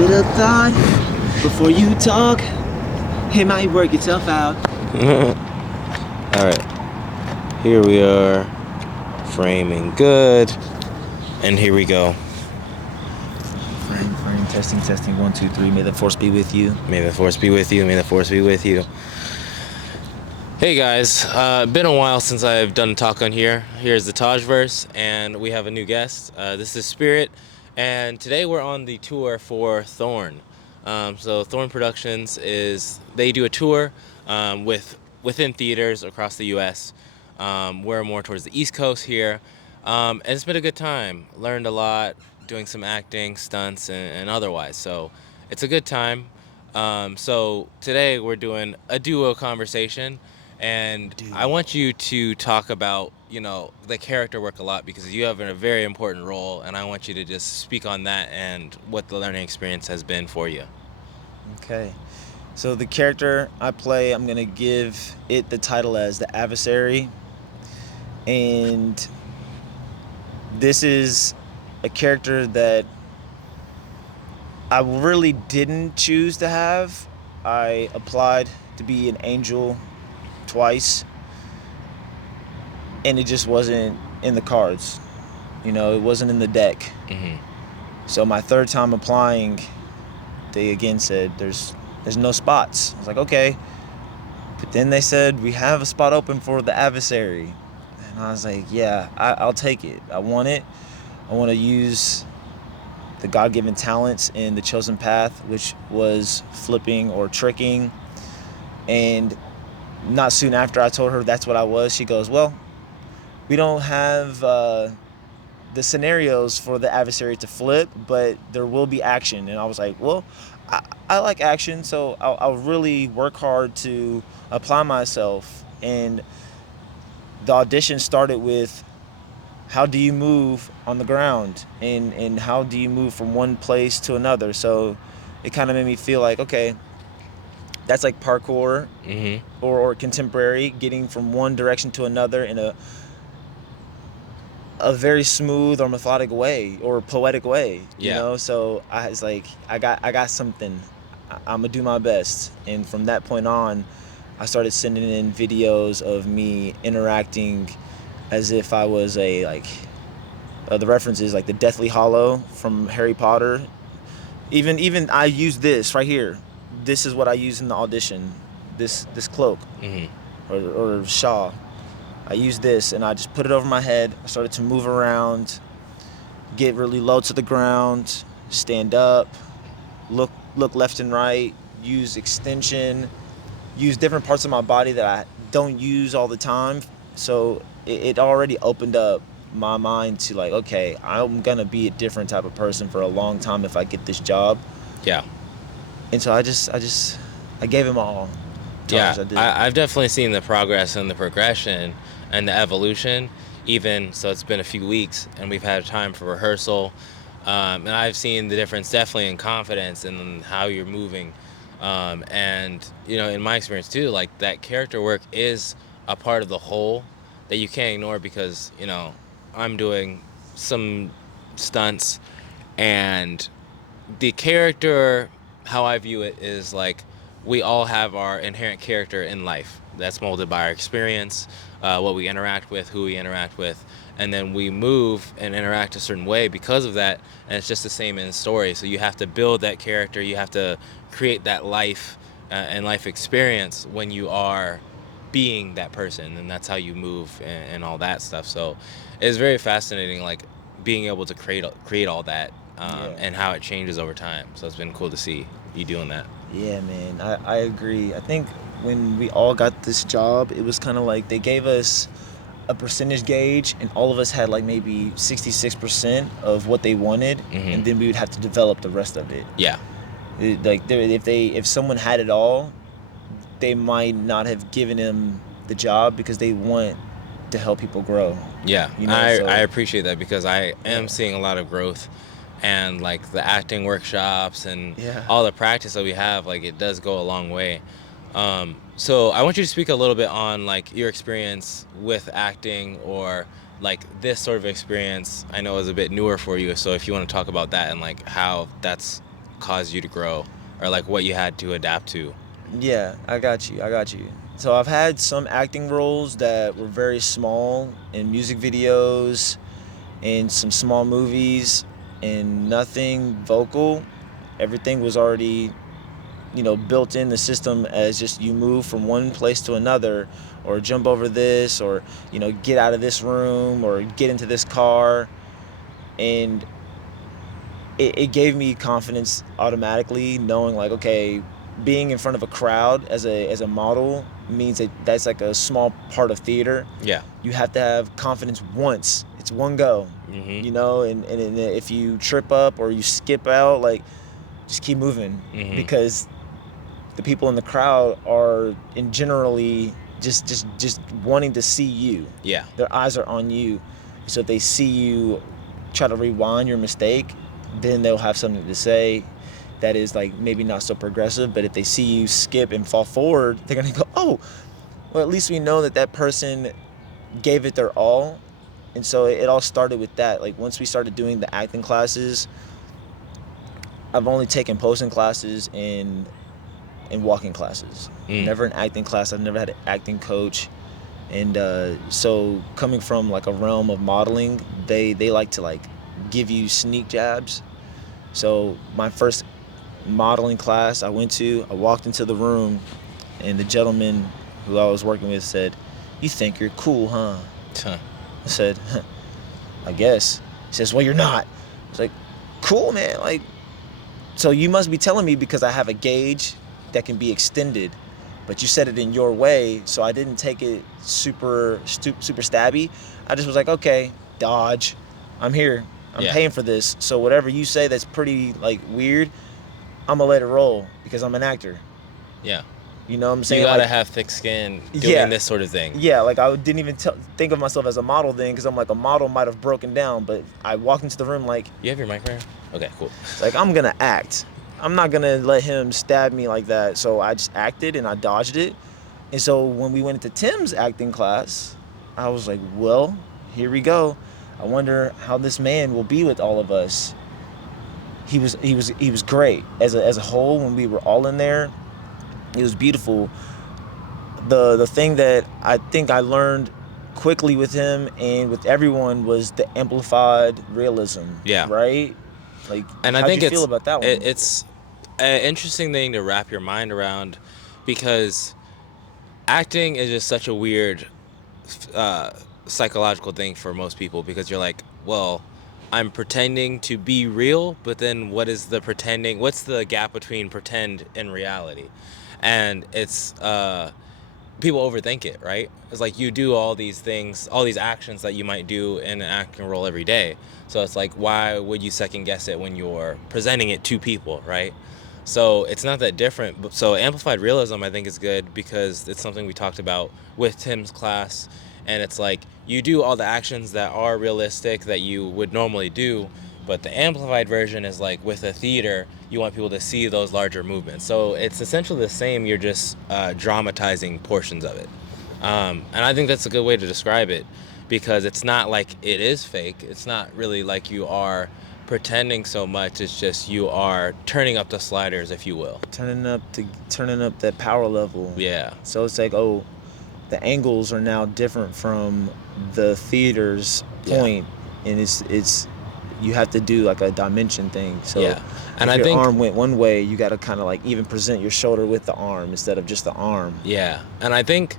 bit of thought before you talk. It might work itself out. Alright, here we are, framing good, and here we go. Frame, testing, 1, 2, 3. May the force be with you. May the force be with you, may the force be with you. Hey guys, been a while since I've done a talk on here. Here's the Tajverse, and we have a new guest. This is Spirit, and today we're on the tour for Thorn. So Thorn Productions they do a tour within theaters across the U.S. We're more towards the East Coast here, and it's been a good time. Learned a lot, doing some acting, stunts, and otherwise. So it's a good time. So today we're doing a duo conversation, and I want you to talk about, the character work a lot because you have a very important role, and I want you to just speak on that and what the learning experience has been for you. Okay. So the character I play, I'm going to give it the title as the adversary. And this is a character that I really didn't choose to have. I applied to be an angel twice, and it just wasn't in the cards. It wasn't in the deck. Mm-hmm. So my third time applying, they again said there's no spots. I was like, okay. But then they said we have a spot open for the adversary. And I was like, yeah, I'll take it. I want it. I want to use the God-given talents in the chosen path, which was flipping or tricking. And not soon after I told her that's what I was, she goes, well, we don't have the scenarios for the adversary to flip, but there will be action. And I was like, well, I like action, so I'll really work hard to apply myself. And the audition started with, how do you move on the ground, and how do you move from one place to another? So it kind of made me feel like, okay, that's like parkour. Mm-hmm. or contemporary, getting from one direction to another in a very smooth or methodic way or poetic way. So I was like, I got something. I'm gonna do my best. And from that point on, I started sending in videos of me interacting as if I was the reference is like the Deathly Hallow from Harry Potter. Even I used this right here. This is what I used in the audition. This cloak. Mm-hmm. or shawl. I used this and I just put it over my head. I started to move around, get really low to the ground, stand up, look left and right, use extension, use different parts of my body that I don't use all the time. So it already opened up my mind to like, okay, I'm gonna be a different type of person for a long time if I get this job. Yeah. And so I gave him all. Yeah, I've definitely seen the progress and the progression and the evolution, even so it's been a few weeks and we've had time for rehearsal, and I've seen the difference definitely in confidence and how you're moving, and in my experience too, like that character work is a part of the whole that you can't ignore because I'm doing some stunts, and the character, how I view it is like we all have our inherent character in life that's molded by our experience, what we interact with, who we interact with, and then we move and interact a certain way because of that, and it's just the same in the story. So you have to build that character, you have to create that life and life experience when you are being that person, and that's how you move and all that stuff. So it's very fascinating, like being able to create all that, and how it changes over time. So it's been cool to see you doing that. Yeah, man, I agree. I think when we all got this job, it was kind of like they gave us a percentage gauge, and all of us had like maybe 66% of what they wanted, Mm-hmm. and then we would have to develop the rest of it. Yeah. If someone had it all, they might not have given him the job because they want to help people grow. Yeah, I appreciate that because I am seeing a lot of growth, and like the acting workshops and all the practice that we have, like it does go a long way. So I want you to speak a little bit on like your experience with acting, or like this sort of experience I know is a bit newer for you. So if you want to talk about that and like how that's caused you to grow, or like what you had to adapt to? Yeah, I got you. So I've had some acting roles that were very small in music videos, in some small movies, and nothing vocal. Everything was already, built in the system as just you move from one place to another, or jump over this, or, get out of this room, or get into this car. And it gave me confidence automatically, knowing like, okay, being in front of a crowd as a model means that that's like a small part of theater. Yeah. You have to have confidence once. It's one go. And if you trip up or you skip out, like, just keep moving, because the people in the crowd are in generally just wanting to see you. Yeah. Their eyes are on you. So if they see you try to rewind your mistake, then they'll have something to say that is like maybe not so progressive. But if they see you skip and fall forward, they're gonna go, oh, well, at least we know that person gave it their all. And so it all started with that. Like, once we started doing the acting classes, I've only taken posing classes and walking classes. Never an acting class. I've never had an acting coach. And so coming from like a realm of modeling, they like to like give you sneak jabs. So my first modeling class I walked into the room, and the gentleman who I was working with said, "You think you're cool, huh?" I said, "I guess." He says, "Well, you're not." I was like, "Cool, man. Like, so you must be telling me because I have a gauge that can be extended, but you said it in your way." So I didn't take it super stabby. I just was like, okay, dodge. I'm here. I'm paying for this. So whatever you say that's pretty like weird, I'm gonna let it roll because I'm an actor. Yeah. You know what I'm saying? You gotta like, have thick skin doing this sort of thing. Yeah, like I didn't even think of myself as a model then, because I'm like, a model might have broken down, but I walked into the room like... You have your mic right? Okay, cool. Like, I'm gonna act. I'm not gonna let him stab me like that. So I just acted and I dodged it. And so when we went into Tim's acting class, I was like, well, here we go. I wonder how this man will be with all of us. He was great as a whole. When we were all in there, it was beautiful. The thing that I think I learned quickly with him and with everyone was the amplified realism. Yeah. Right? Like, and how'd I think you feel about that one? It's an interesting thing to wrap your mind around, because acting is just such a weird psychological thing for most people, because you're like, well, I'm pretending to be real, but then what is the pretending? What's the gap between pretend and reality? And it's people overthink it, right? It's like you do all these things, all these actions that you might do in an acting role every day. So it's like, why would you second guess it when you're presenting it to people, right? So it's not that different. So amplified realism, I think, is good because it's something we talked about with Tim's class. And it's like, you do all the actions that are realistic that you would normally do, but the amplified version is like, with a theater, you want people to see those larger movements. So it's essentially the same, you're just dramatizing portions of it. And I think that's a good way to describe it, because it's not like it is fake. It's not really like you are pretending so much. It's just you are turning up the sliders, if you will. Turning up that power level. Yeah. So it's like, oh, the angles are now different from the theater's point, and it's you have to do like a dimension thing. So and if I your think arm went one way, you got to kind of like even present your shoulder with the arm instead of just the arm. Yeah, and I think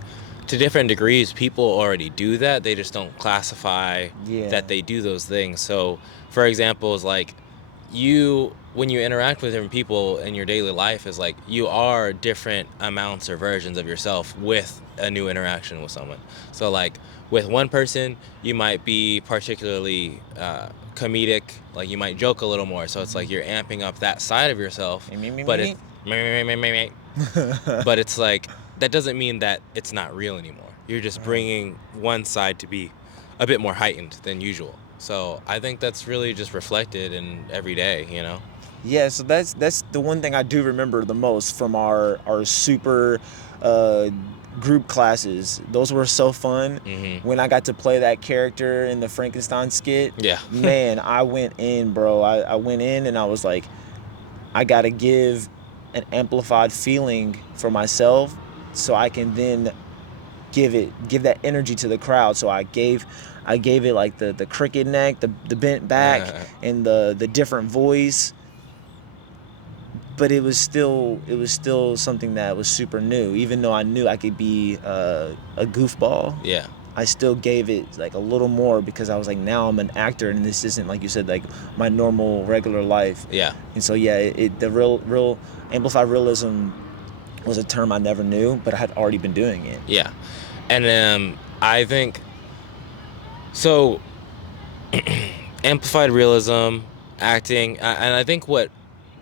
to different degrees, people already do that. They just don't classify that they do those things. So, for example, is like when you interact with different people in your daily life, is like you are different amounts or versions of yourself with a new interaction with someone. So like with one person, you might be particularly comedic, like you might joke a little more. So it's like you're amping up that side of yourself, but it's but it's like, that doesn't mean that it's not real anymore. You're just bringing one side to be a bit more heightened than usual. So I think that's really just reflected in every day, you know? Yeah, so that's the one thing I do remember the most from our super group classes. Those were so fun. When I got to play that character in the Frankenstein skit, man, I went in, bro. I went in and I was like, I got to give an amplified feeling for myself so I can then give that energy to the crowd. So I gave it like the crooked neck, the bent back, and the different voice. But it was still something that was super new. Even though I knew I could be a goofball, Yeah. I still gave it like a little more because I was like, now I'm an actor and this isn't, like you said, like my normal regular life. Yeah. And so yeah, the real amplified realism was a term I never knew, but I had already been doing it. Yeah. And I think so. Amplified realism, acting, and I think what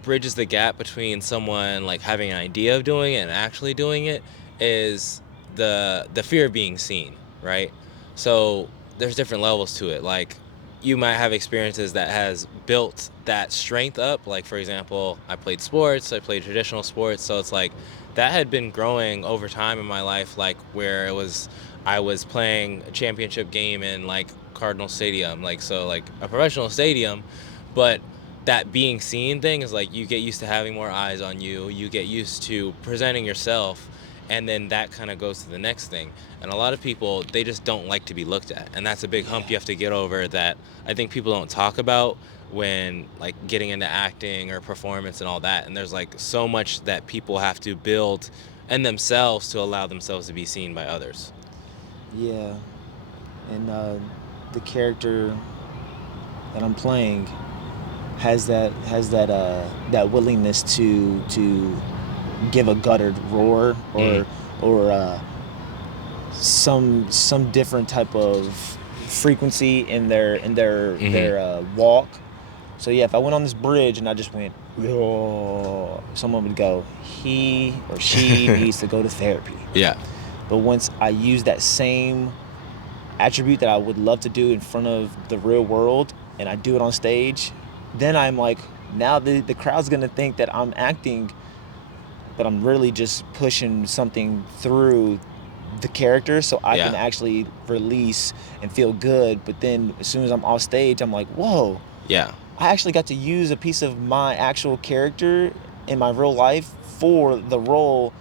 bridges the gap between someone like having an idea of doing it and actually doing it is the fear of being seen, right? So there's different levels to it. Like you might have experiences that has built that strength up. Like for example, I played sports, I played traditional sports, so it's like that had been growing over time in my life, like where I was playing a championship game in like Cardinal Stadium, like so like a professional stadium, but that being seen thing is like you get used to having more eyes on you, you get used to presenting yourself, and then that kind of goes to the next thing. And a lot of people, they just don't like to be looked at, and that's a big hump you have to get over that I think people don't talk about when like getting into acting or performance and all that. And there's like so much that people have to build in themselves to allow themselves to be seen by others. Yeah, and the character that I'm playing has that willingness to give a guttered roar or some different type of frequency in their walk. So yeah, if I went on this bridge and I just went, oh, someone would go, he or she needs to go to therapy. Yeah. But once I use that same attribute that I would love to do in front of the real world and I do it on stage, then I'm like, now the crowd's gonna think that I'm acting, but I'm really just pushing something through the character so I can actually release and feel good. But then as soon as I'm off stage, I'm like, whoa, Yeah. I actually got to use a piece of my actual character in my real life for the role.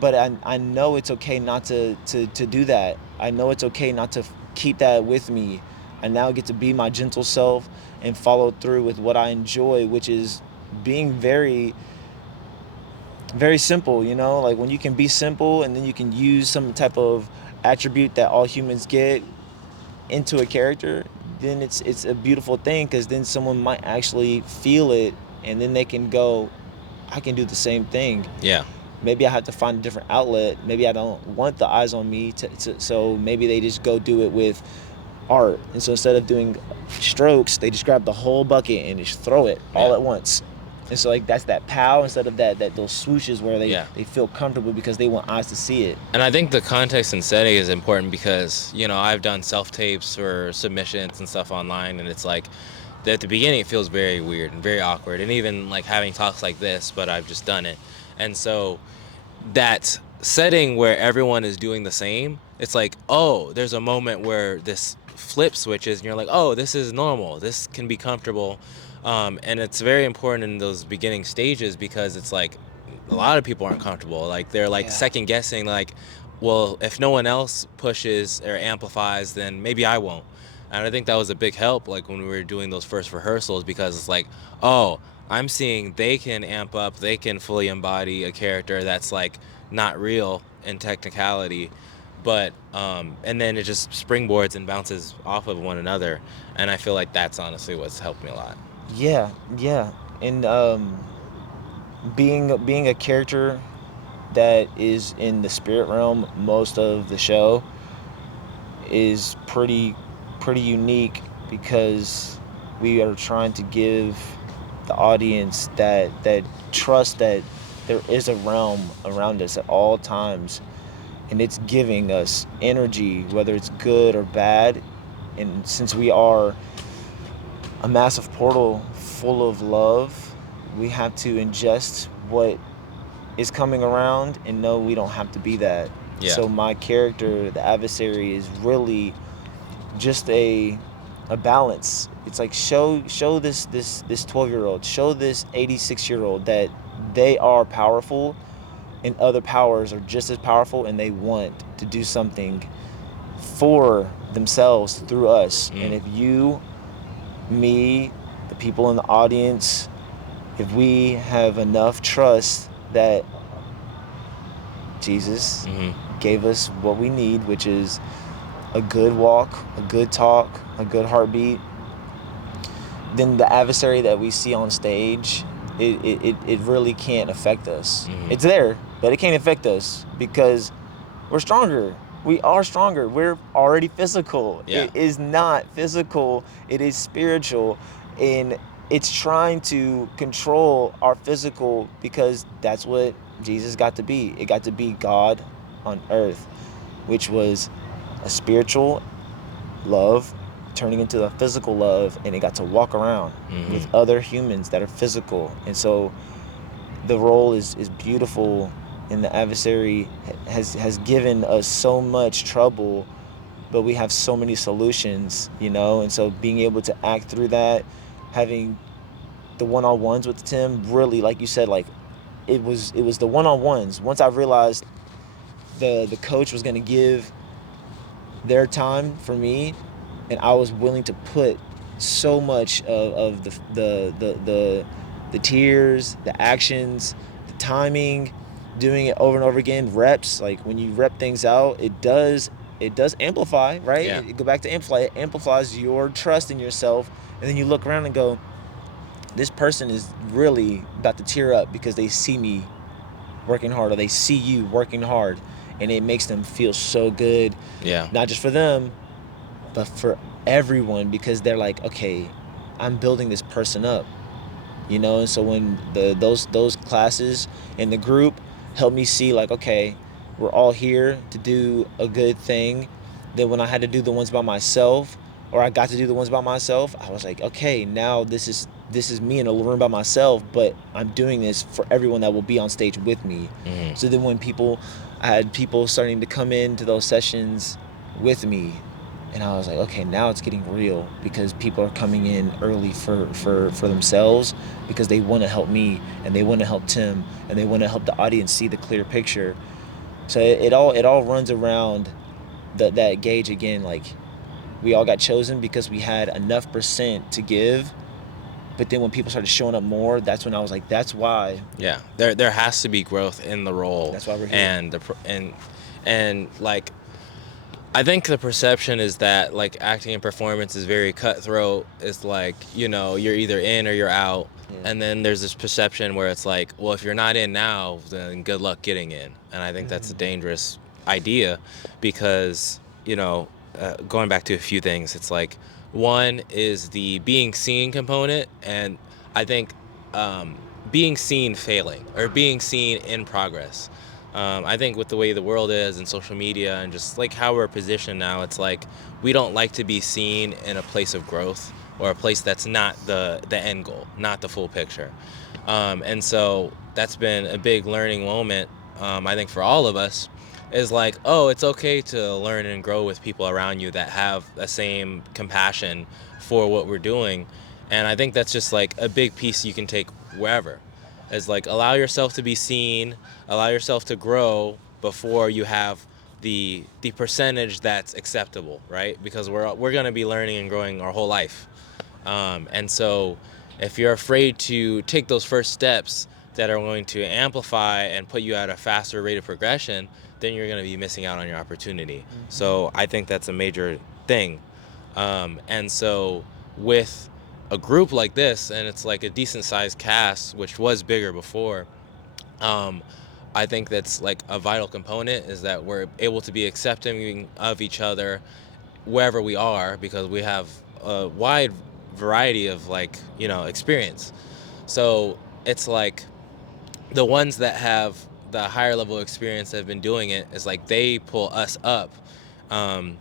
But I know it's okay not to do that. I know it's okay not to keep that with me. I now get to be my gentle self and follow through with what I enjoy, which is being very, very simple, you know? Like when you can be simple and then you can use some type of attribute that all humans get into a character, then it's a beautiful thing because then someone might actually feel it and then they can go, I can do the same thing. Yeah. Maybe I have to find a different outlet. Maybe I don't want the eyes on me, so maybe they just go do it with art. And so instead of doing strokes, they just grab the whole bucket and just throw it all at once. And so like that's that pow instead of that those swooshes where they feel comfortable because they want eyes to see it. And I think the context and setting is important because, you know, I've done self-tapes or submissions and stuff online, and it's like at the beginning it feels very weird and very awkward, and even like having talks like this, but I've just done it. And so that setting where everyone is doing the same, it's like, oh, there's a moment where this flip switches and you're like, oh, this is normal, this can be comfortable. And it's very important in those beginning stages because it's like a lot of people aren't comfortable, like they're like second guessing, like, well, if no one else pushes or amplifies, then maybe I won't. And I think that was a big help, like when we were doing those first rehearsals, because it's like, oh, I'm seeing they can amp up, they can fully embody a character that's like not real in technicality, but and then it just springboards and bounces off of one another. And I feel like that's honestly what's helped me a lot. Yeah, and being a character that is in the spirit realm most of the show is pretty unique because we are trying to give the audience that trust that there is a realm around us at all times, and it's giving us energy whether it's good or bad. And since we are a massive portal full of love, we have to ingest what is coming around and know we don't have to be that. So my character, the adversary, is really just a a balance. It's like show this 12-year-old, show this 86-year-old that they are powerful and other powers are just as powerful and they want to do something for themselves through us. And if you, me, the people in the audience, if we have enough trust that Jesus gave us what we need, which is a good walk, a good talk, a good heartbeat, then the adversary that we see on stage, it really can't affect us. It's there, but it can't affect us because we're stronger. We are stronger. We're already physical. Yeah. It is not physical. It is spiritual. And it's trying to control our physical because that's what Jesus got to be. It got to be God on earth, which was a spiritual love turning into a physical love, and it got to walk around with other humans that are physical. And so the role is beautiful, and the adversary has given us so much trouble, but we have so many solutions, you know. And so being able to act through that, having the one-on-ones with Tim, really, like you said, like it was the one-on-ones. Once I realized the coach was going to give their time for me, and I was willing to put so much of the tears, the actions, the timing, doing it over and over again, reps. Like when you rep things out, it does amplify, right? Yeah. Go back to amplify. It amplifies your trust in yourself, and then you look around and go, this person is really about to tear up because they see me working hard, or they see you working hard, and it makes them feel so good. Yeah. Not just for them, but for everyone, because they're like, okay, I'm building this person up, you know. And so when those classes in the group helped me see, like, okay, we're all here to do a good thing. Then when I had to do the ones by myself, or I got to do the ones by myself, I was like, okay, now this is me in a room by myself, but I'm doing this for everyone that will be on stage with me. So then when I had people starting to come into those sessions with me, and I was like, okay, now it's getting real, because people are coming in early for themselves, because they want to help me, and they want to help Tim, and they want to help the audience see the clear picture. So it all runs around that gauge again. Like, we all got chosen because we had enough percent to give. But then when people started showing up more, that's when I was like, that's why. Yeah, there has to be growth in the role. That's why we're here. And like, I think the perception is that like acting and performance is very cutthroat. It's like, you know, you're either in or you're out. Yeah. And then there's this perception where it's like, well, if you're not in now, then good luck getting in. And I think that's a dangerous idea, because, you know, going back to a few things, it's like, one is the being seen component, and I think being seen failing, or being seen in progress. I think with the way the world is, and social media, and just like how we're positioned now, it's like we don't like to be seen in a place of growth, or a place that's not the end goal, not the full picture. And so that's been a big learning moment, I think, for all of us, is like, oh, it's okay to learn and grow with people around you that have the same compassion for what we're doing. And I think that's just like a big piece you can take wherever. Is like, allow yourself to be seen, allow yourself to grow before you have the percentage that's acceptable, right? Because we're going to be learning and growing our whole life. And so if you're afraid to take those first steps that are going to amplify and put you at a faster rate of progression, then you're going to be missing out on your opportunity. So I think that's a major thing. And so with a group like this, and it's like a decent sized cast, which was bigger before, I think that's like a vital component, is that we're able to be accepting of each other wherever we are, because we have a wide variety of, like, you know, experience. So it's like the ones that have the higher level experience that have been doing it, is like they pull us up. And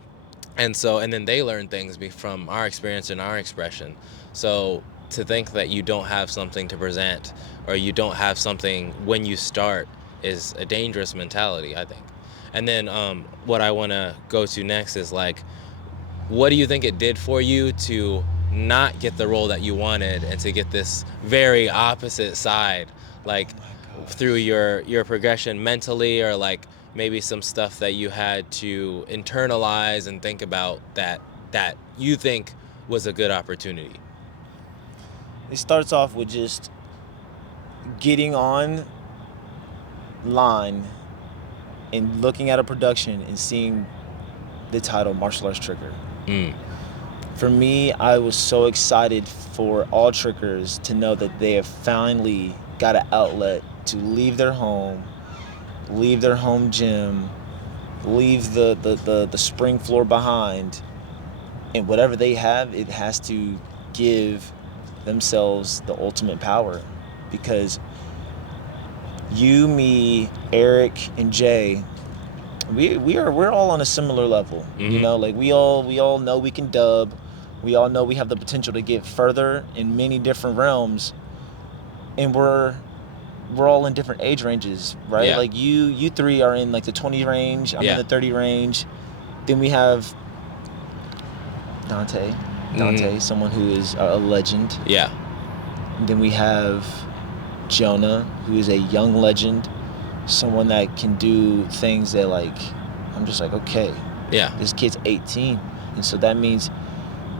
then they learn things from our experience and our expression. So to think that you don't have something to present, or you don't have something when you start, is a dangerous mentality, I think. And then what I want to go to next is like, what do you think it did for you to not get the role that you wanted and to get this very opposite side, like through your progression mentally, or like maybe some stuff that you had to internalize and think about that you think was a good opportunity? It starts off with just getting on line and looking at a production and seeing the title Martial Arts Tricker. For me, I was so excited for all trickers to know that they have finally got an outlet to leave their home gym, leave the spring floor behind, and whatever they have, it has to give themselves the ultimate power. Because you, me, Eric, and Jay, we're all on a similar level. You know, like we all know we can dub. We all know we have the potential to get further in many different realms, and we're all in different age ranges, right? Yeah. Like you three are in like the 20 range. I'm Yeah. in the 30 range. Then we have Dante, someone who is a legend. Yeah. And then we have Jonah, who is a young legend, someone that can do things that, like, I'm just like, okay, Yeah. this kid's 18, and so that means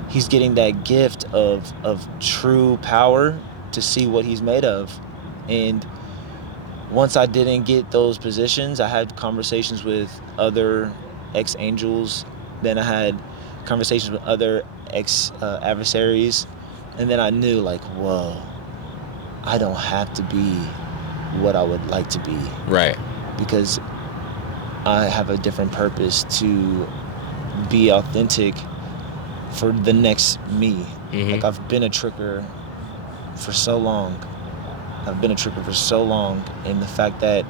he's getting that gift of true power to see what he's made of. And once I didn't get those positions, I had conversations with other ex-angels. Then I had conversations with other ex-adversaries. And then I knew, like, whoa, I don't have to be what I would like to be. Right. Because I have a different purpose to be authentic for the next me. Like, I've been a tricker for so long. And the fact that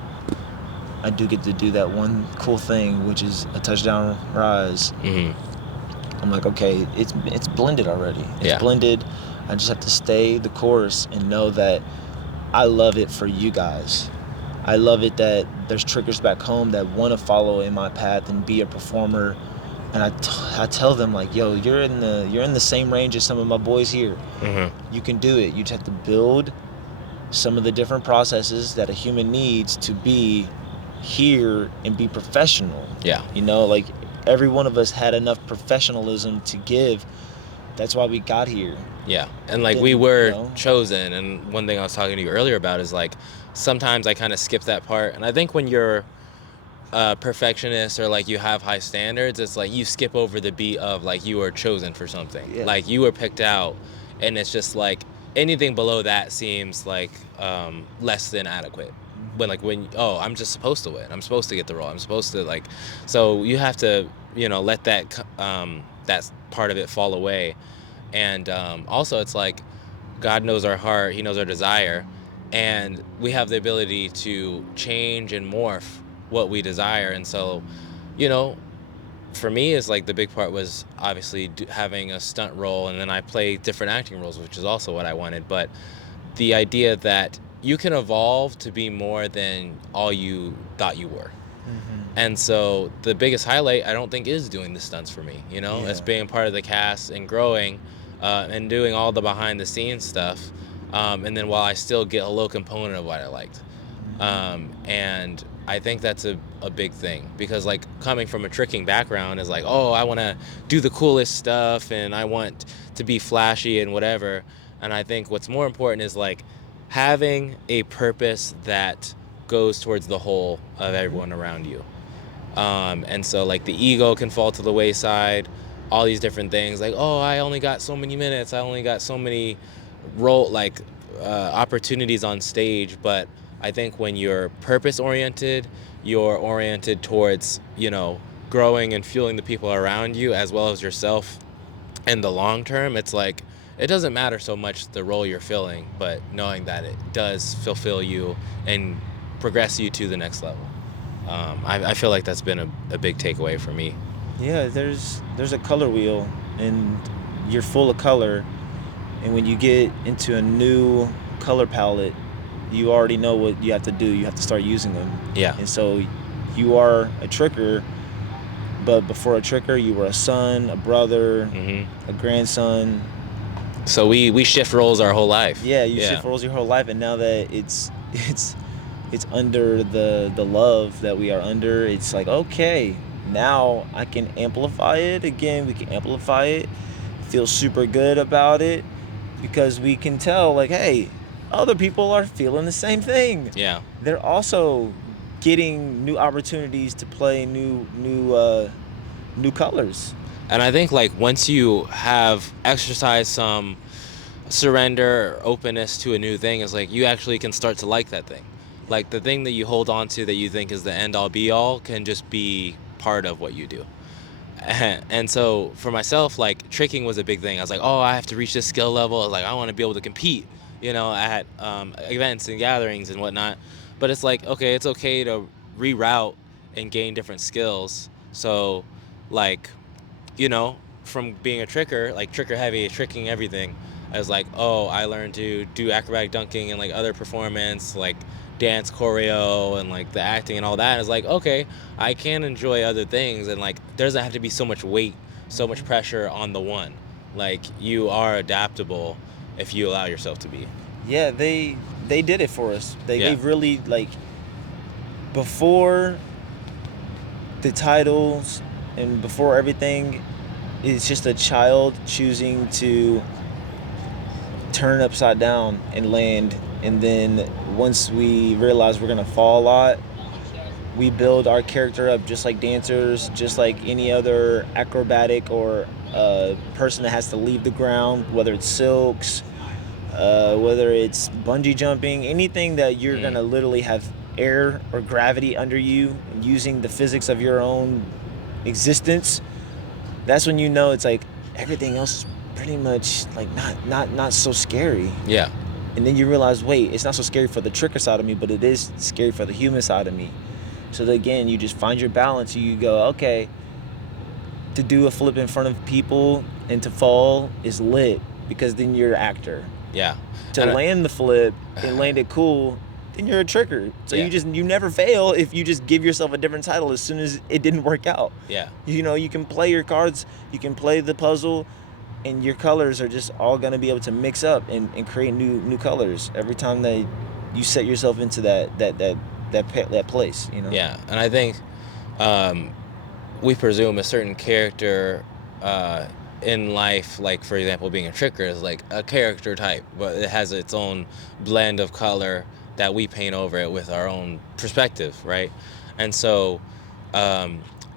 I do get to do that one cool thing, which is a touchdown rise, I'm like, okay, it's blended already. It's blended. I just have to stay the course and know that I love it for you guys. I love it that there's trickers back home that want to follow in my path and be a performer. And I tell them, like, yo, you're in the same range as some of my boys here. You can do it. You just have to build some of the different processes that a human needs to be here and be professional. Yeah. You know, like, every one of us had enough professionalism to give. That's why we got here. Yeah. And like, we were chosen. And one thing I was talking to you earlier about is, like, sometimes I kind of skip that part. And I think when you're a perfectionist or like you have high standards, it's like you skip over the beat of, like, you were chosen for something. Yeah. Like, you were picked out, and it's just like anything below that seems like less than adequate. When I'm just supposed to win, I'm supposed to get the role, I'm supposed to, like, so you have to, let that that part of it fall away. And also, it's like, God knows our heart, he knows our desire, and we have the ability to change and morph what we desire. And so, for me, is like, the big part was obviously having a stunt role, and then I play different acting roles, which is also what I wanted. But the idea that you can evolve to be more than all you thought you were. And so the biggest highlight, I don't think, is doing the stunts for me. It's being part of the cast and growing and doing all the behind the scenes stuff. And then while I still get a little component of what I liked. And I think that's a big thing, because, like, coming from a tricking background is like, oh, I want to do the coolest stuff and I want to be flashy and whatever. And I think what's more important is, like, having a purpose that goes towards the whole of everyone around you. And so, like, the ego can fall to the wayside, all these different things, like, oh, I only got so many minutes, I only got so many opportunities on stage. But I think when you're purpose oriented, you're oriented towards, growing and fueling the people around you as well as yourself in the long term. It's like, it doesn't matter so much the role you're filling, but knowing that it does fulfill you and progress you to the next level. I feel like that's been a big takeaway for me. Yeah, there's a color wheel, and you're full of color, and when you get into a new color palette, you already know what you have to do. You have to start using them. Yeah. And so you are a tricker But before a tricker, you were a son, a brother, Mm-hmm. a grandson. So we shift roles our whole life. Yeah, you shift roles your whole life, and now that it's under the love that we are under, it's like, okay, now I can amplify it again. We can amplify it, feel super good about it, because we can tell, like, hey, other people are feeling the same thing. Yeah. They're also getting new opportunities to play new colors. And I think like once you have exercised some surrender or openness to a new thing, is like you actually can start to like that thing. Like the thing that you hold on to that you think is the end all be all can just be part of what you do. And so for myself, like tricking was a big thing. I was like, oh, I have to reach this skill level. I was like, I want to be able to compete, at events and gatherings and whatnot. But it's like, okay, it's okay to reroute and gain different skills. So like, from being a tricker, like tricker heavy, tricking everything, I was like, oh, I learned to do acrobatic dunking and like other performance, like dance choreo and like the acting and all that. And it's like, okay, I can enjoy other things, and like there doesn't have to be so much weight, so much pressure on the one. Like you are adaptable if you allow yourself to be. Yeah, they did it for us. They Yeah. really, like, before the titles and before everything, it's just a child choosing to turn upside down and land. And then once we realize we're gonna fall a lot, we build our character up just like dancers, just like any other acrobatic or person that has to leave the ground, whether it's silks, whether it's bungee jumping, anything that you're gonna literally have air or gravity under you, using the physics of your own existence. That's when you know it's like everything else is pretty much like not so scary. Yeah. And then you realize, wait, it's not so scary for the tricker side of me, but it is scary for the human side of me. So that, again, you just find your balance. You go, okay, to do a flip in front of people and to fall is lit, because then you're an actor. Yeah. To land the flip and land it cool, then you're a tricker. So you never fail if you just give yourself a different title as soon as it didn't work out. Yeah. You can play your cards, you can play the puzzle, and your colors are just all gonna be able to mix up and create new colors every time that you set yourself into that place. Yeah, and I think we presume a certain character in life, like for example being a tricker, is like a character type, but it has its own blend of color that we paint over it with our own perspective, right? And so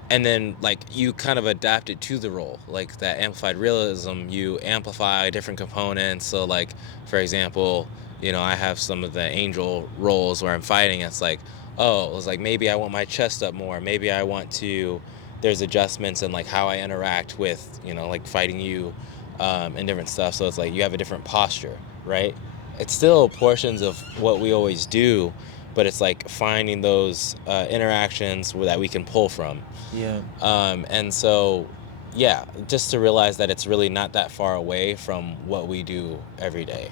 and then like you kind of adapt it to the role, like that amplified realism, you amplify different components. So like for example, I have some of the angel roles where I'm fighting. It's like, oh, it was like maybe I want my chest up more, maybe I want to, there's adjustments in like how I interact with, like fighting you and different stuff. So it's like you have a different posture, right? It's still portions of what we always do, but it's like finding those interactions that we can pull from. Yeah. And so, yeah, just to realize that it's really not that far away from what we do every day.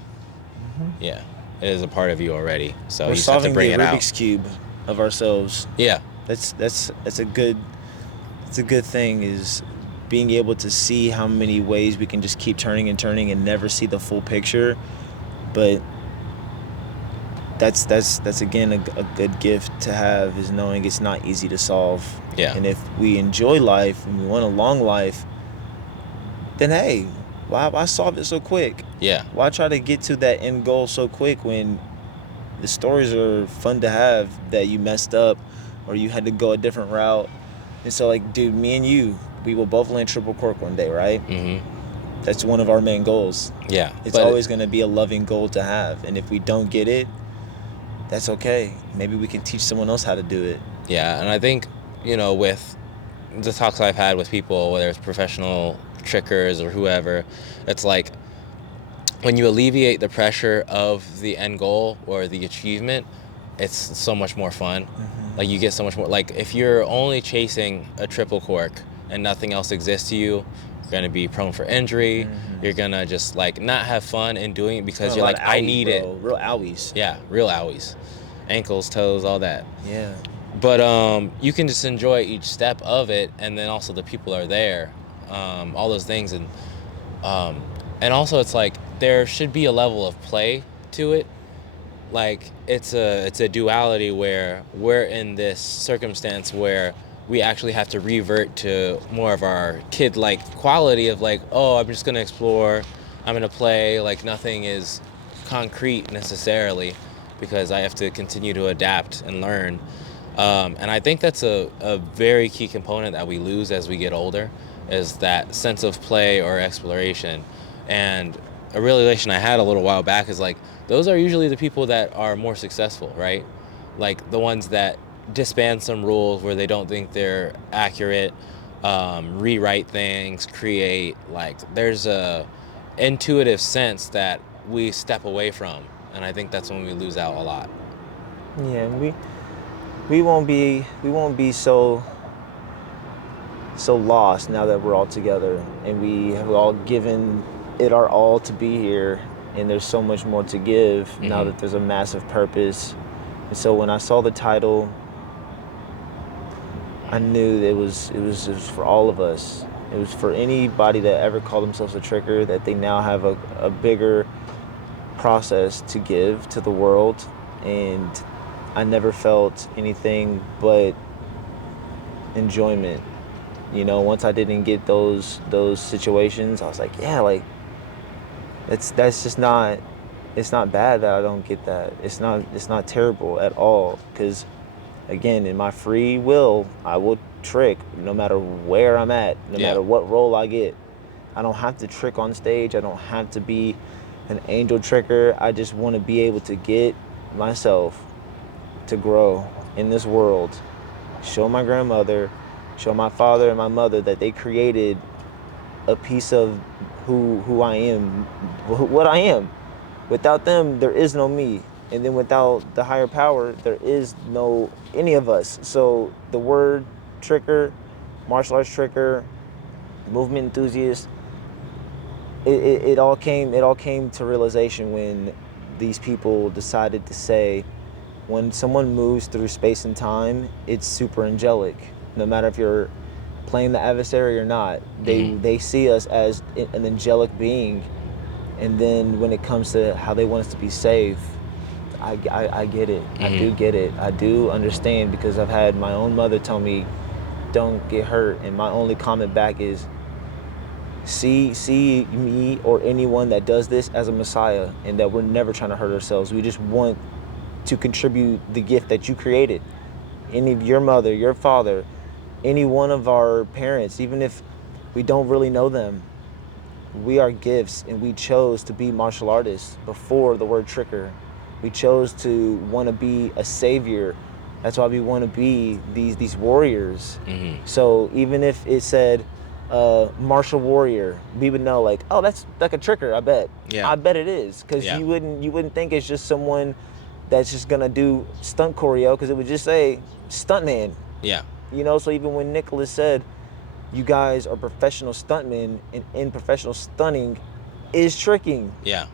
Mm-hmm. Yeah, it is a part of you already. So you just have to bring it out. We're solving the Rubik's Cube of ourselves. Yeah. That's a good thing, is being able to see how many ways we can just keep turning and turning and never see the full picture. But that's again a good gift to have, is knowing it's not easy to solve. Yeah. And if we enjoy life and we want a long life, then hey, why solve it so quick? Yeah. Why try to get to that end goal so quick when the stories are fun to have that you messed up or you had to go a different route? And so, like, dude, me and you, we will both land triple cork one day, right? Mm-hmm. That's one of our main goals. Yeah. It's always going to be a loving goal to have. And if we don't get it, that's okay. Maybe we can teach someone else how to do it. Yeah, and I think, with the talks I've had with people, whether it's professional trickers or whoever, it's like when you alleviate the pressure of the end goal or the achievement, it's so much more fun. Mm-hmm. Like you get so much more, like if you're only chasing a triple cork and nothing else exists to you, you're going to be prone for injury. Mm-hmm. You're going to just like not have fun in doing it because you're like, I need it. Real owies. Yeah, real owies. Ankles, toes, all that. Yeah. But you can just enjoy each step of it, and then also the people are there, all those things, um, and also it's like there should be a level of play to it. Like it's a duality where we're in this circumstance where we actually have to revert to more of our kid-like quality of like, oh, I'm just gonna explore, I'm gonna play, like nothing is concrete necessarily, because I have to continue to adapt and learn. And I think that's a very key component that we lose as we get older, is that sense of play or exploration. And a realization I had a little while back is like, those are usually the people that are more successful, right? Like the ones that disband some rules where they don't think they're accurate, rewrite things, create, like there's a intuitive sense that we step away from. And I think that's when we lose out a lot. Yeah, we won't be so lost now that we're all together and we have all given it our all to be here, and there's so much more to give now Mm-hmm. that there's a massive purpose. And so when I saw the title, I knew that it was for all of us. It was for anybody that ever called themselves a tricker, that they now have a bigger process to give to the world. And I never felt anything but enjoyment. Once I didn't get those situations, I was like, yeah, like that's just not, it's not bad that I don't get that. It's not terrible at all, because again, in my free will, I will trick no matter where I'm at, no Yeah. matter what role I get. I don't have to trick on stage. I don't have to be an angel tricker. I just want to be able to get myself to grow in this world, show my grandmother, show my father and my mother that they created a piece of who I am, what I am. Without them, there is no me. And then without the higher power, there is no any of us. So the word tricker, martial arts tricker, movement enthusiast, it all came to realization when these people decided to say, when someone moves through space and time, it's super angelic. No matter if you're playing the adversary or not, they Mm-hmm. they see us as an angelic being. And then when it comes to how they want us to be safe, I get it. I Mm-hmm. do get it. I do understand, because I've had my own mother tell me, don't get hurt. And my only comment back is, see me or anyone that does this as a messiah, and that we're never trying to hurt ourselves. We just want to contribute the gift that you created. Any of your mother, your father, any one of our parents, even if we don't really know them, we are gifts, and we chose to be martial artists before the word tricker. We chose to want to be a savior. That's why we want to be these warriors. Mm-hmm. So even if it said martial warrior, we would know, like, oh, that's like a tricker. Yeah. I bet it is, because Yeah. you wouldn't think it's just someone that's just gonna do stunt choreo, because it would just say stuntman. Yeah. So even when Nicholas said, you guys are professional stuntmen, and in professional stunning is tricking. Yeah.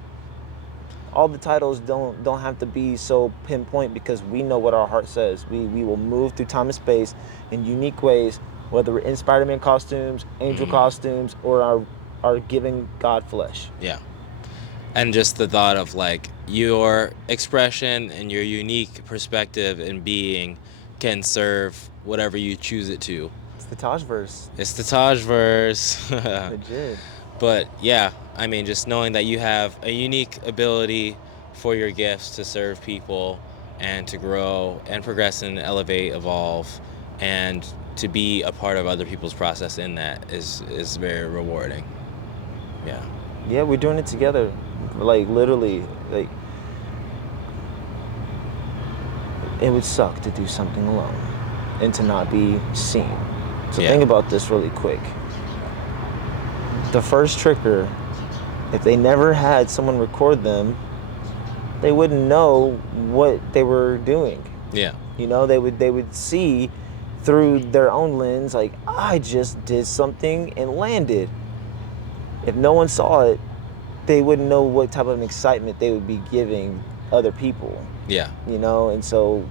All the titles don't have to be so pinpoint, because we know what our heart says. We will move through time and space in unique ways, whether we're in Spider-Man costumes, angel Mm-hmm. costumes, or are giving God flesh. Yeah. And just the thought of like your expression and your unique perspective and being can serve whatever you choose it to. It's the Taj verse. It's the Taj verse. Legit. But yeah, I mean, just knowing that you have a unique ability for your gifts to serve people and to grow and progress and elevate, evolve, and to be a part of other people's process in that is very rewarding. Yeah. Yeah, we're doing it together. Like, literally, like, it would suck to do something alone and to not be seen. So Yeah. think about this really quick. The first tricker, if they never had someone record them, they wouldn't know what they were doing. Yeah. They would see through their own lens, like, I just did something and landed. If no one saw it, they wouldn't know what type of excitement they would be giving other people. Yeah. And so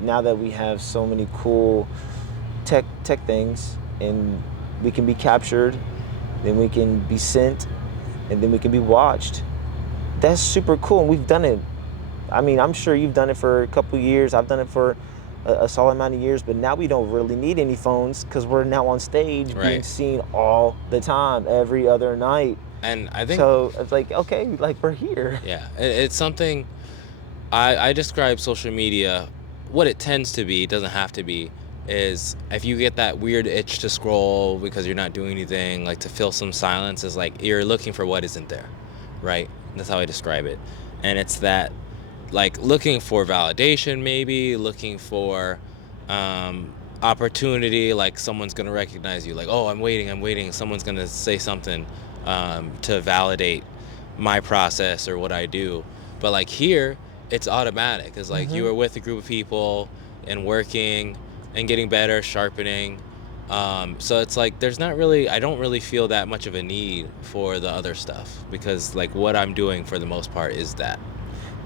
now that we have so many cool tech things, and we can be captured, then we can be sent, and then we can be watched. That's super cool, and we've done it. I mean, I'm sure you've done it for a couple years. I've done it for a solid amount of years, but now we don't really need any phones because we're now on stage being seen all the time, every other night. And I think so. It's like, okay, like we're here. Yeah, it's something. I describe social media. What it tends to be, doesn't have to be, is if you get that weird itch to scroll because you're not doing anything, like to fill some silence, is like you're looking for what isn't there, right? That's how I describe it. And it's that, like, looking for validation, maybe looking for opportunity, like someone's gonna recognize you, like, oh, I'm waiting, someone's gonna say something to validate my process or what I do. But like here, it's automatic. It's like you are with a group of people and working and getting better, sharpening. So it's like I don't really feel that much of a need for the other stuff, because like what I'm doing for the most part is that.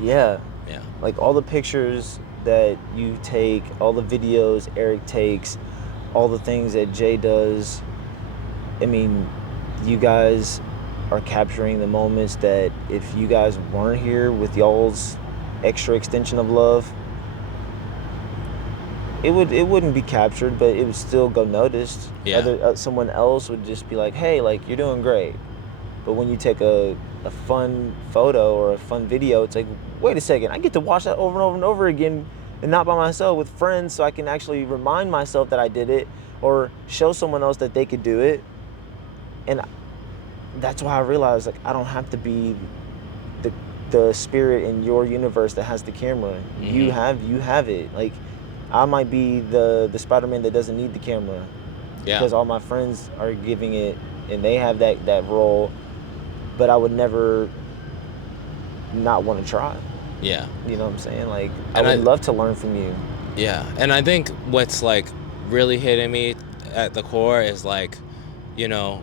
Yeah. Yeah. Like all the pictures that you take, all the videos Eric takes, all the things that Jay does. I mean, you guys are capturing the moments that if you guys weren't here with y'all's extra extension of love, it wouldn't be captured, but it would still go noticed. Yeah. Someone else would just be like, hey, like, you're doing great. But when you take a fun photo or a fun video, it's like, wait a second, I get to watch that over and over and over again, and not by myself, with friends, so I can actually remind myself that I did it, or show someone else that they could do it. And that's why I realized, like, I don't have to be the spirit in your universe that has the camera. You have it. Like, I might be the Spider-Man that doesn't need the camera, because all my friends are giving it, and they have that role. But I would never not want to try. Yeah. You know what I'm saying? Like, I would love to learn from you. Yeah. And I think what's like really hitting me at the core is like, you know,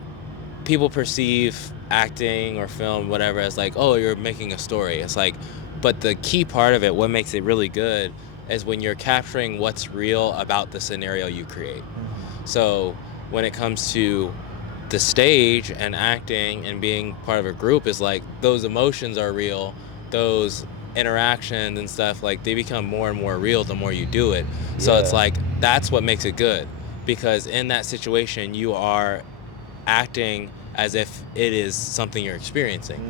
people perceive acting or film, whatever, as like, oh, you're making a story. It's like, but the key part of it, what makes it really good, is when you're capturing what's real about the scenario you create. So when it comes to the stage and acting and being part of a group, is like those emotions are real, those interactions and stuff, like they become more and more real the more you do it. So it's like that's what makes it good, because in that situation you are acting as if it is something you're experiencing.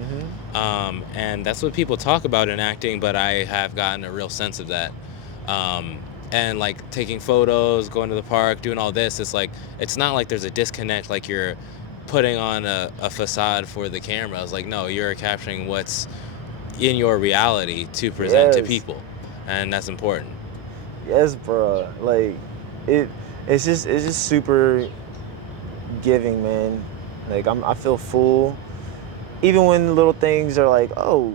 And that's what people talk about in acting, but I have gotten a real sense of that. And like taking photos, going to the park, doing all this, it's like, it's not like there's a disconnect, like you're putting on a facade for the camera. It's like, no, you're capturing what's in your reality to present to people, and that's important. Yes, bro. Like, it's just super giving, man. Like, I feel full, even when little things are like, oh,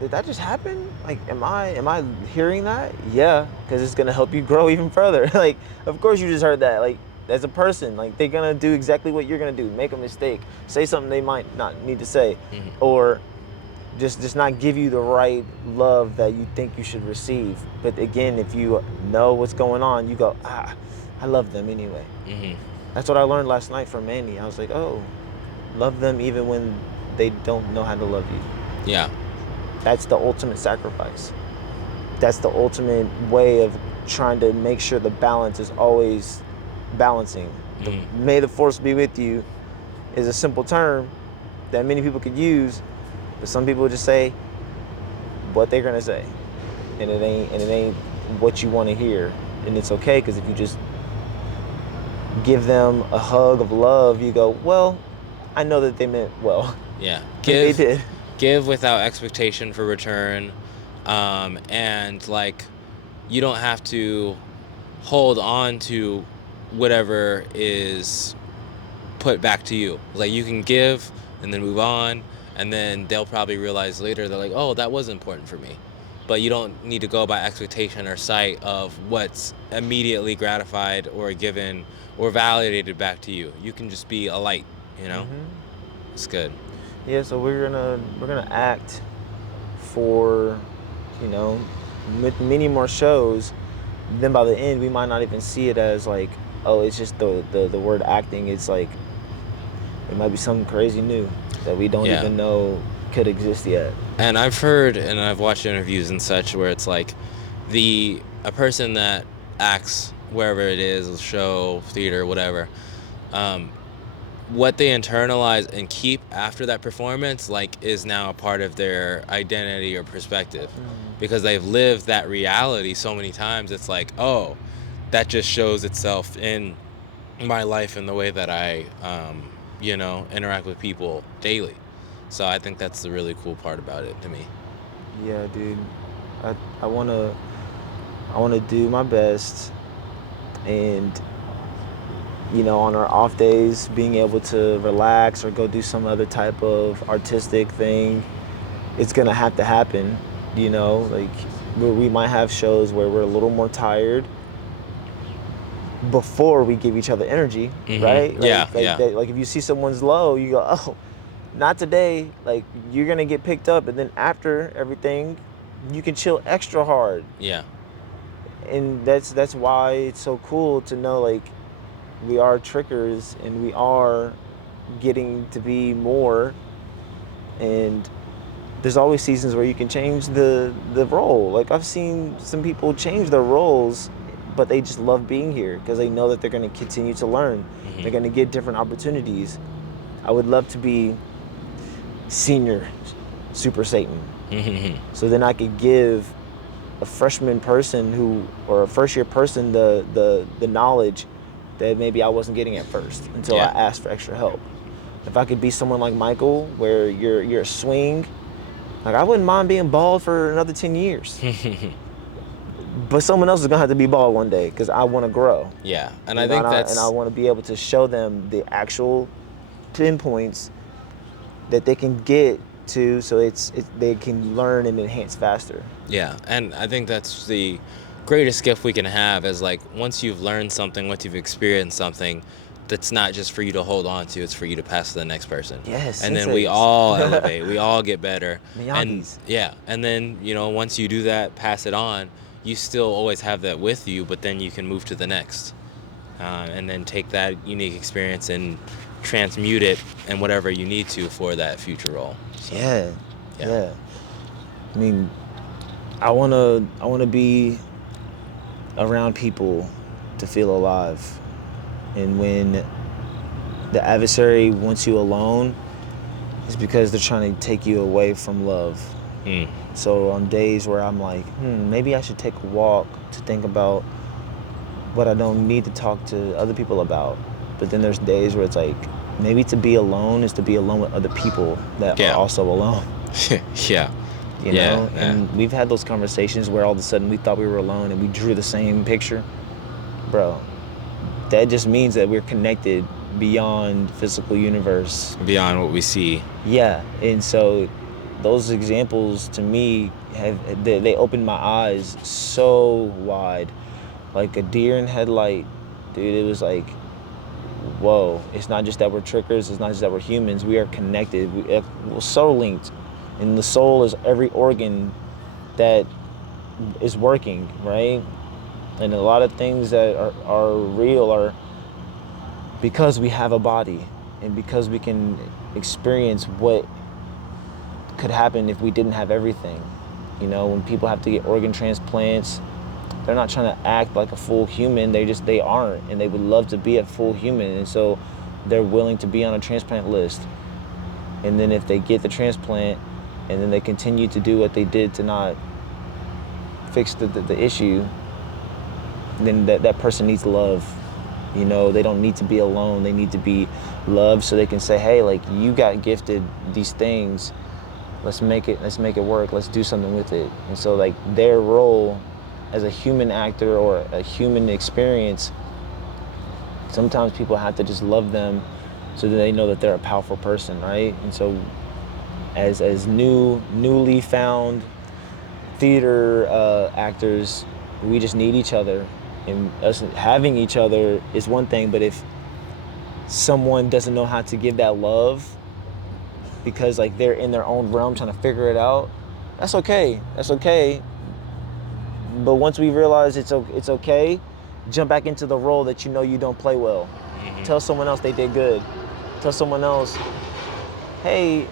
did that just happen? Like, am I hearing that? Yeah, because it's gonna help you grow even further. Like, of course you just heard that. Like, as a person, like, they're gonna do exactly what you're gonna do. Make a mistake, say something they might not need to say, or just not give you the right love that you think you should receive. But again, if you know what's going on, you go, I love them anyway. That's what I learned last night from Mandy. I was like, oh, love them even when they don't know how to love you. Yeah. That's the ultimate sacrifice. That's the ultimate way of trying to make sure the balance is always balancing. May the force be with you is a simple term that many people could use, but some people just say what they're gonna say, and it ain't what you want to hear. And it's okay, because if you just give them a hug of love, you go, well, I know that they meant well. Yeah. They did. Give without expectation for return, and like, you don't have to hold on to whatever is put back to you. Like, you can give and then move on, and then they'll probably realize later, they're like, oh, that was important for me. But you don't need to go by expectation or sight of what's immediately gratified or given or validated back to you. You can just be a light, you know? It's good. Yeah, so we're gonna act for, you know, many more shows. Then by the end, we might not even see it as like, oh, it's just the word acting. It's like it might be something crazy new that we don't Yeah. even know could exist yet. And I've heard and I've watched interviews and such where it's like a person that acts wherever it is, a show, theater, whatever, what they internalize and keep after that performance, like, is now a part of their identity or perspective, because they've lived that reality so many times. It's like, oh, that just shows itself in my life and the way that I, interact with people daily. So I think that's the really cool part about it to me. Yeah, dude. I wanna do my best, and on our off days, being able to relax or go do some other type of artistic thing, it's gonna have to happen. Like we might have shows where we're a little more tired before we give each other energy, right? Yeah, Like yeah. that, like if you see someone's low, you go, oh, not today. Like you're gonna get picked up, and then after everything, you can chill extra hard. Yeah. And that's why it's so cool to know, like, we are trickers and we are getting to be more, and there's always seasons where you can change the role. Like I've seen some people change their roles, but they just love being here because they know that they're going to continue to learn. They're going to get different opportunities. I would love to be senior Super Satan, so then I could give a freshman person or a first year person the knowledge that maybe I wasn't getting at first until I asked for extra help. If I could be someone like Michael, where you're a swing, like I wouldn't mind being bald for another 10 years. But someone else is gonna have to be bald one day because I want to grow. Yeah, and I think and I want to be able to show them the actual pinpoints that they can get to, so they can learn and enhance faster. Yeah, and I think that's the greatest gift we can have, is like, once you've learned something, once you've experienced something, that's not just for you to hold on to, it's for you to pass to the next person. Yes, and then we all elevate, we all get better. Miyagi's. And then, once you do that, pass it on, you still always have that with you, but then you can move to the next, and then take that unique experience and transmute it and whatever you need to for that future role. So, yeah. I mean, I wanna be around people to feel alive, and when the adversary wants you alone, it's because they're trying to take you away from love. So on days where I'm like, maybe I should take a walk to think about what I don't need to talk to other people about. But then there's days where it's like, maybe to be alone is to be alone with other people that are also alone. Yeah. And we've had those conversations where all of a sudden we thought we were alone and we drew the same picture. Bro, that just means that we're connected beyond physical universe. Beyond what we see. Yeah, and so those examples to me they opened my eyes so wide, like a deer in headlight, dude. It was like, whoa! It's not just that we're trickers. It's not just that we're humans. We are connected. We're so linked, and the soul is every organ that is working, right? And a lot of things that are real are because we have a body, and because we can experience what could happen if we didn't have everything. When people have to get organ transplants, they're not trying to act like a full human. They aren't, and they would love to be a full human, and so they're willing to be on a transplant list. And then if they get the transplant, and then they continue to do what they did to not fix the issue, then that person needs love. They don't need to be alone. They need to be loved, so they can say, hey, like, you got gifted these things. Let's make it work. Let's do something with it. And so, like, their role as a human actor or a human experience, sometimes people have to just love them so that they know that they're a powerful person, right? And so as newly found theater actors, we just need each other. And us having each other is one thing, but if someone doesn't know how to give that love because, like, they're in their own realm trying to figure it out, that's okay. But once we realize it's okay, jump back into the role that you know you don't play well. Tell someone else they did good. Tell someone else, hey,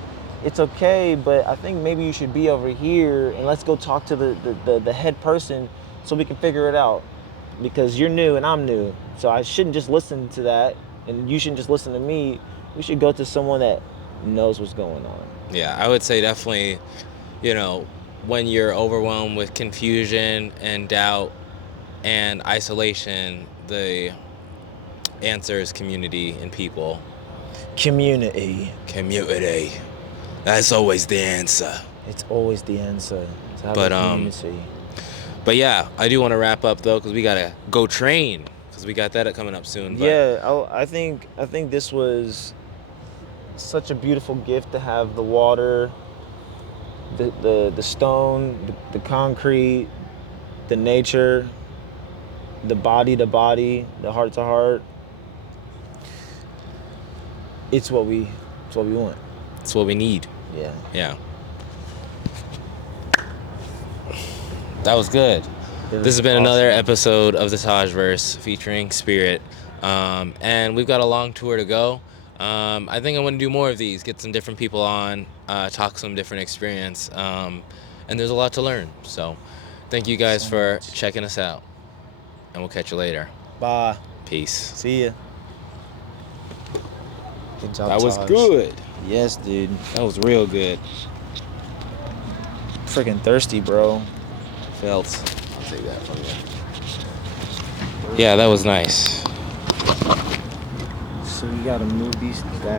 it's okay, but I think maybe you should be over here, and let's go talk to the head person so we can figure it out. Because you're new and I'm new. So I shouldn't just listen to that, and you shouldn't just listen to me. We should go to someone that knows what's going on. Yeah, I would say definitely, when you're overwhelmed with confusion and doubt and isolation, the answer is community and people. Community. That's always the answer. It's always the answer. To have a community. But yeah, I do want to wrap up though, because we gotta go train, because we got that coming up soon. But yeah, I think this was such a beautiful gift to have the water, the stone, the concrete, the nature, the body to body, the heart to heart. It's what we want. It's what we need. Yeah. Yeah. That was good. This has been another episode of the Tajverse featuring Spirit. And we've got a long tour to go. I think I want to do more of these, get some different people on, talk some different experience. And there's a lot to learn. So thank you guys for checking us out. And we'll catch you later. Bye. Peace. See ya. Good job, That was Taj. good. Yes, dude. That was real good. Freaking thirsty, bro. Felt. I'll take that from you. Yeah, that was nice. So you gotta move these back.